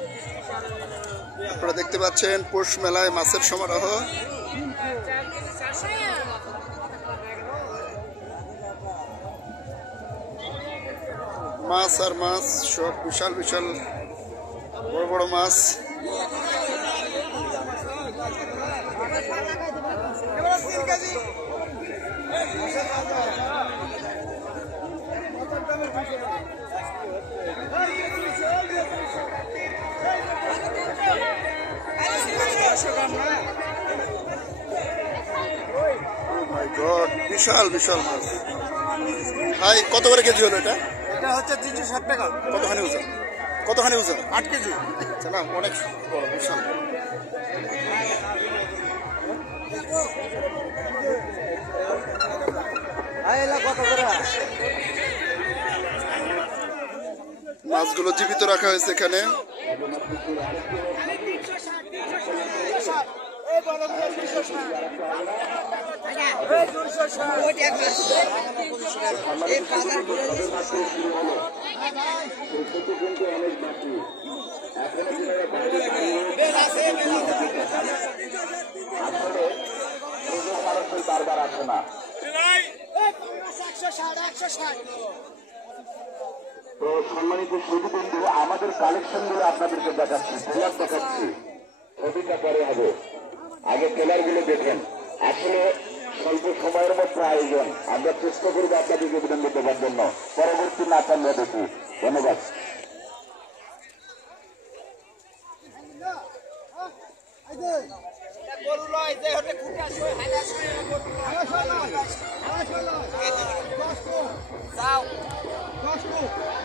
আপনারা দেখতে পাচ্ছেন পৌষ মেলায় মাছের সমারোহ। মাছ আর মাছ, সব বিশাল বিশাল বড় বড় মাছ। বিশাল বিশাল মাছ। ভাই কত করে কেজি হলো এটা? এটা হচ্ছে 360 টাকা। কতখানি ওজন? কতখানি ওজন? 8 কেজি। আচ্ছা, না অনেক বড়, বিশাল। মাছগুলো জীবিত রাখা হয়েছে এখানে। বারবার আসে না। তো সম্মানিত সুধীবৃন্দ, আমাদের কালেকশন গুলো আপনাদেরকে দেখাচ্ছি, ট্রেলার দেখাচ্ছি, ছবিটা পরে হবে, আগে ট্রেলার গুলো দেখেন। আসলে স্বল্প সময়ের মধ্যে আয়োজন, আমরা চেষ্টা করবো আপনাদেরকে বিনোদন দেওয়ার জন্য। পরবর্তী নাচ আমরা দেখি। ধন্যবাদ। যাও